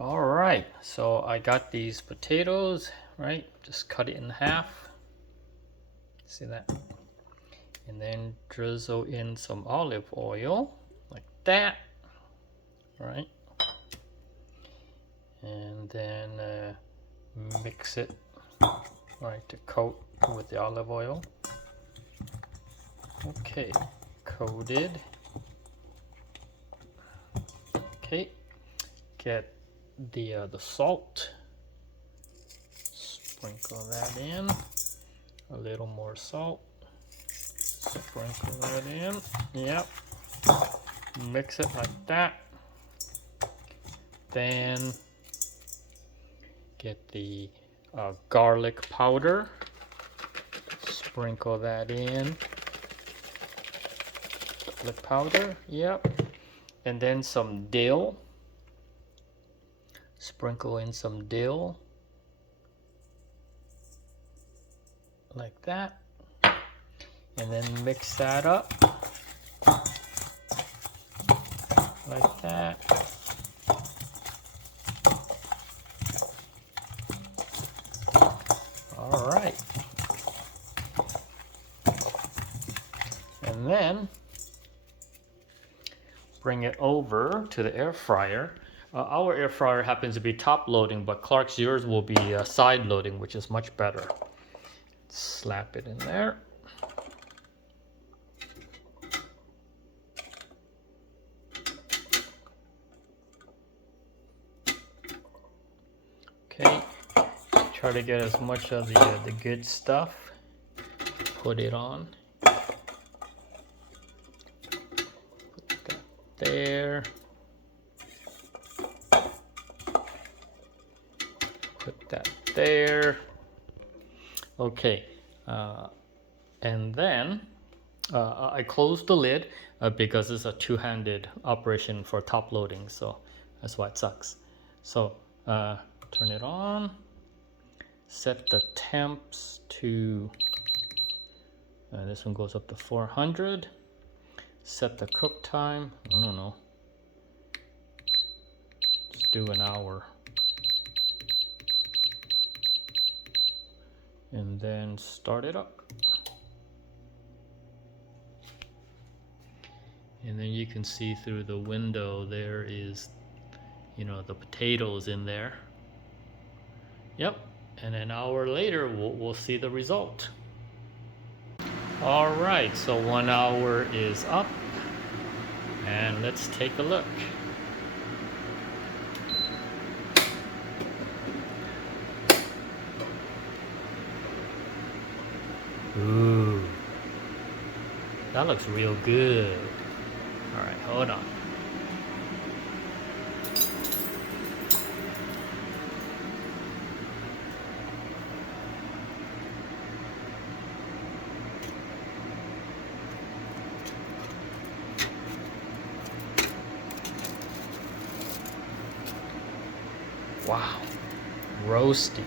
All right, so I got these potatoes, right? Just cut it in half. See that? And then drizzle in some olive oil like that, right? And then mix it, right, to coat with the olive oil. Okay, coated. Okay, get the salt. Sprinkle that in. A little more salt. Sprinkle that in. Yep. Mix it like that. Then get the garlic powder. Sprinkle that in. Garlic powder. Yep. And then some dill. Sprinkle in some dill. Like that. And then mix that up. Like that. All right. And then bring it over to the air fryer. Our air fryer happens to be top loading, but Clark's yours will be side loading, which is much better. Slap it in there. Okay, try to get as much of the good stuff. Put it on. Put that there. Put that there. Okay, and then I closed the lid because it's a two-handed operation for top loading, so that's why it sucks. So turn it on, set the temps to, this one goes up to 400, set the cook time, I don't know, just do an hour. And then start it up. And then you can see through the window there is, you know, the potatoes in there. Yep, and an hour later we'll see the result. All right, so 1 hour is up, and let's take a look. Ooh, that looks real good. All right, hold on. Wow, roasty.